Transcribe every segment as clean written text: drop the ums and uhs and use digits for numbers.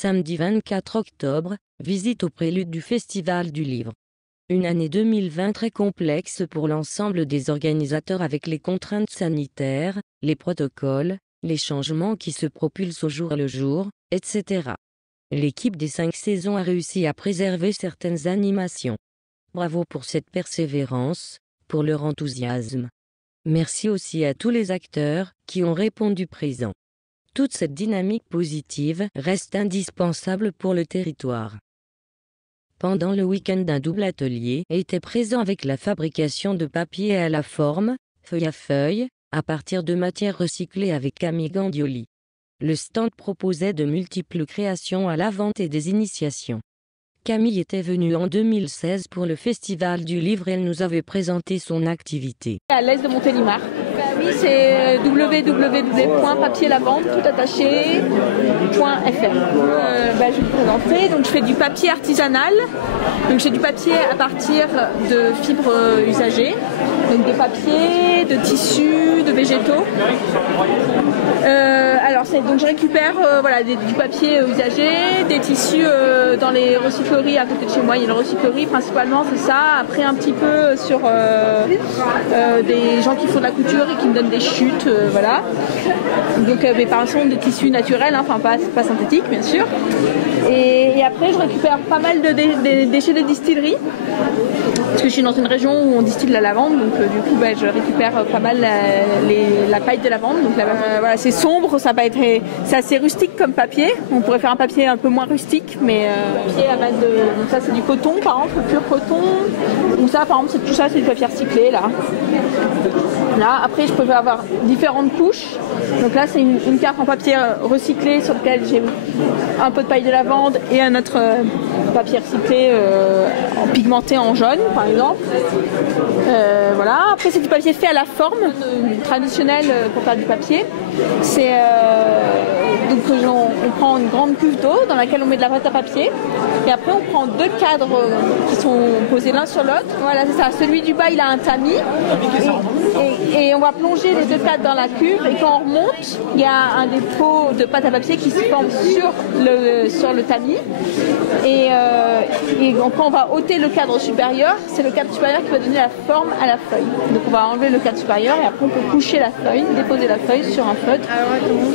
Samedi 24 octobre, visite au prélude du Festival du Livre. Une année 2020 très complexe pour l'ensemble des organisateurs avec les contraintes sanitaires, les protocoles, les changements qui se propulsent au jour le jour, etc. L'équipe des 5 saisons a réussi à préserver certaines animations. Bravo pour cette persévérance, pour leur enthousiasme. Merci aussi à tous les acteurs qui ont répondu présent. Toute cette dynamique positive reste indispensable pour le territoire. Pendant le week-end, un double atelier était présent avec la fabrication de papier à la forme, feuille à feuille, à partir de matières recyclées avec Camille Gandioli. Le stand proposait de multiples créations à la vente et des initiations. Camille était venue en 2016 pour le Festival du Livre et elle nous avait présenté son activité. À l'est de Montélimar. Oui, c'est www.papierlavente.fr. Je vais vous présenter. Donc, je fais du papier artisanal. Donc, j'ai du papier à partir de fibres usagées. Donc, de papier, de tissus, de végétaux. Donc je récupère du papier usagé, des tissus dans les recycleries à côté de chez moi. Il y a une recyclerie principalement, c'est ça. Après un petit peu sur des gens qui font de la couture et qui me donnent des chutes, voilà. Donc mes parents sont des tissus naturels, pas synthétiques bien sûr. Et après je récupère pas mal de déchets de distillerie. Parce que je suis dans une région où on distille la lavande, donc du coup je récupère pas mal la paille de lavande. Donc c'est sombre, c'est assez rustique comme papier. On pourrait faire un papier un peu moins rustique, mais papier à base de. Donc ça c'est du coton par exemple, le pur coton. Donc ça par exemple c'est du papier recyclé là. Là après je peux avoir différentes couches. Donc là c'est une carte en papier recyclé sur lequel j'ai un peu de paille de lavande et un autre papier recyclé pigmenté en jaune par exemple. Voilà. Après c'est du papier fait à la forme traditionnelle pour faire du papier. C'est donc on prend une grande cuve d'eau dans laquelle on met de la pâte à papier et après on prend 2 cadres qui sont posés l'un sur l'autre. Voilà, c'est ça. Celui du bas il a un tamis et on va plonger les 2 cadres dans la cuve et quand on remonte il y a un dépôt de pâte à papier qui se forme sur le tamis et après on va ôter le cadre supérieur. C'est le cadre supérieur qui va donner la forme à la feuille. Donc on va enlever le cadre supérieur et après on peut coucher la feuille, déposer la feuille sur un feutre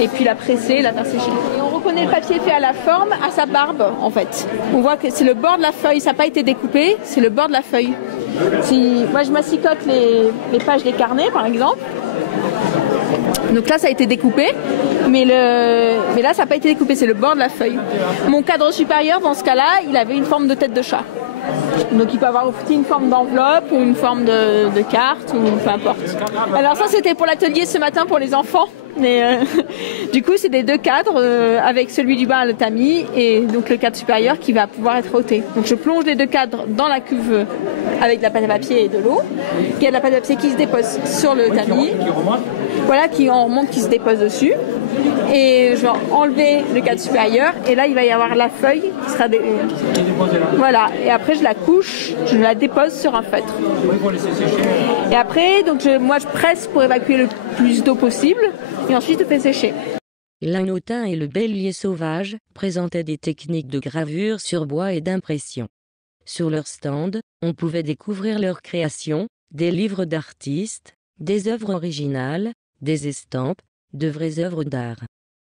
et puis la presser, la faire sécher. Et on reconnaît le papier fait à la forme à sa barbe en fait. On voit que c'est le bord de la feuille, ça n'a pas été découpé, c'est le bord de la feuille. Moi je massicote les pages des carnets par exemple. Donc là ça a été découpé, mais là ça n'a pas été découpé, c'est le bord de la feuille. Mon cadre supérieur dans ce cas-là, il avait une forme de tête de chat. Donc il peut avoir aussi une forme d'enveloppe ou une forme de carte ou peu importe. Alors ça c'était pour l'atelier ce matin pour les enfants. Mais du coup c'est des 2 cadres avec celui du bas le tamis et donc le cadre supérieur qui va pouvoir être ôté. Donc je plonge les 2 cadres dans la cuve avec de la pâte à papier et de l'eau. Il y a de la pâte à papier qui se dépose sur le tamis. Voilà, qui en remonte, qui se dépose dessus. Et je vais enlever le cadre supérieur et là il va y avoir la feuille qui sera voilà, et après je la couche, je la dépose sur un feutre. Et après donc moi je presse pour évacuer le plus d'eau possible et ensuite je fais sécher. L'Agnotin et le Bélier sauvage présentaient des techniques de gravure sur bois et d'impression. Sur leur stand, on pouvait découvrir leurs créations, des livres d'artistes, des œuvres originales, des estampes, de vraies œuvres d'art.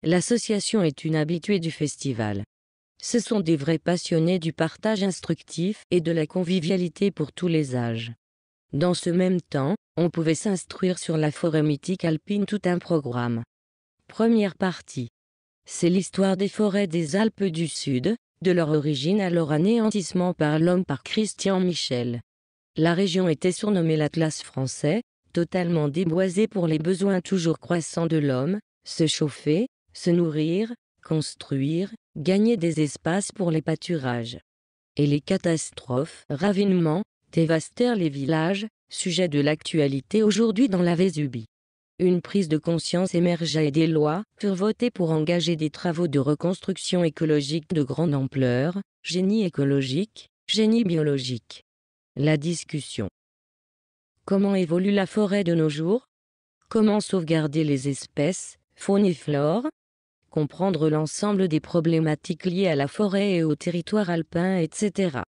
L'association est une habituée du festival. Ce sont des vrais passionnés du partage instructif et de la convivialité pour tous les âges. Dans ce même temps, on pouvait s'instruire sur la forêt mythique alpine, tout un programme. Première partie. C'est l'histoire des forêts des Alpes du Sud, de leur origine à leur anéantissement par l'homme par Christian Michel. La région était surnommée l'Atlas français, totalement déboisée pour les besoins toujours croissants de l'homme, se chauffer, se nourrir, construire, gagner des espaces pour les pâturages. Et les catastrophes, ravinements, dévastèrent les villages, sujet de l'actualité aujourd'hui dans la Vésubie. Une prise de conscience émergea et des lois furent votées pour engager des travaux de reconstruction écologique de grande ampleur, génie écologique, génie biologique. La discussion. Comment évolue la forêt de nos jours? Comment sauvegarder les espèces, faune et flore? comprendre l'ensemble des problématiques liées à la forêt et au territoire alpin, etc.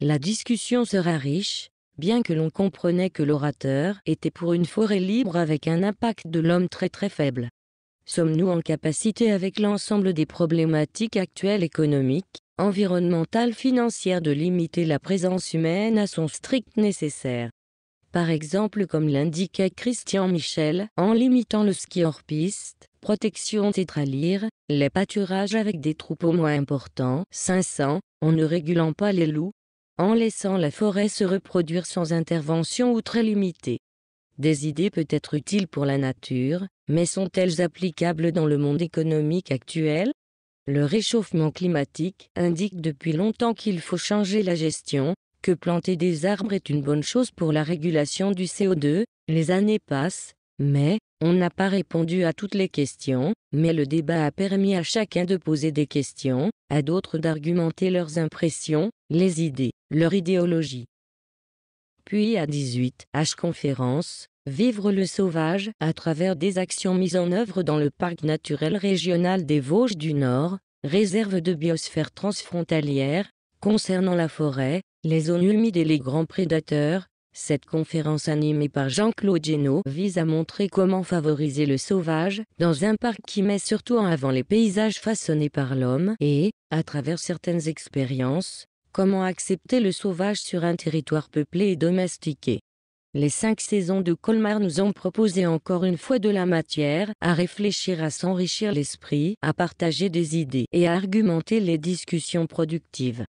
La discussion sera riche, bien que l'on comprenait que l'orateur était pour une forêt libre avec un impact de l'homme très très faible. Sommes-nous en capacité avec l'ensemble des problématiques actuelles économiques, environnementales, financières de limiter la présence humaine à son strict nécessaire? Par exemple, comme l'indiquait Christian Michel, en limitant le ski hors piste, protection tétralyre, les pâturages avec des troupeaux moins importants, 500, en ne régulant pas les loups, en laissant la forêt se reproduire sans intervention ou très limitée. Des idées peut-être utiles pour la nature, mais sont-elles applicables dans le monde économique actuel? Le réchauffement climatique indique depuis longtemps qu'il faut changer la gestion, que planter des arbres est une bonne chose pour la régulation du CO2, les années passent, mais on n'a pas répondu à toutes les questions, mais le débat a permis à chacun de poser des questions, à d'autres d'argumenter leurs impressions, les idées, leur idéologie. Puis à 18h conférence, Vivre le sauvage à travers des actions mises en œuvre dans le parc naturel régional des Vosges du Nord, réserve de biosphère transfrontalière, concernant la forêt, les zones humides et les grands prédateurs. Cette conférence animée par Jean-Claude Génaud vise à montrer comment favoriser le sauvage dans un parc qui met surtout en avant les paysages façonnés par l'homme et, à travers certaines expériences, comment accepter le sauvage sur un territoire peuplé et domestiqué. Les 5 saisons de Colmar nous ont proposé encore une fois de la matière à réfléchir, à s'enrichir l'esprit, à partager des idées et à argumenter les discussions productives.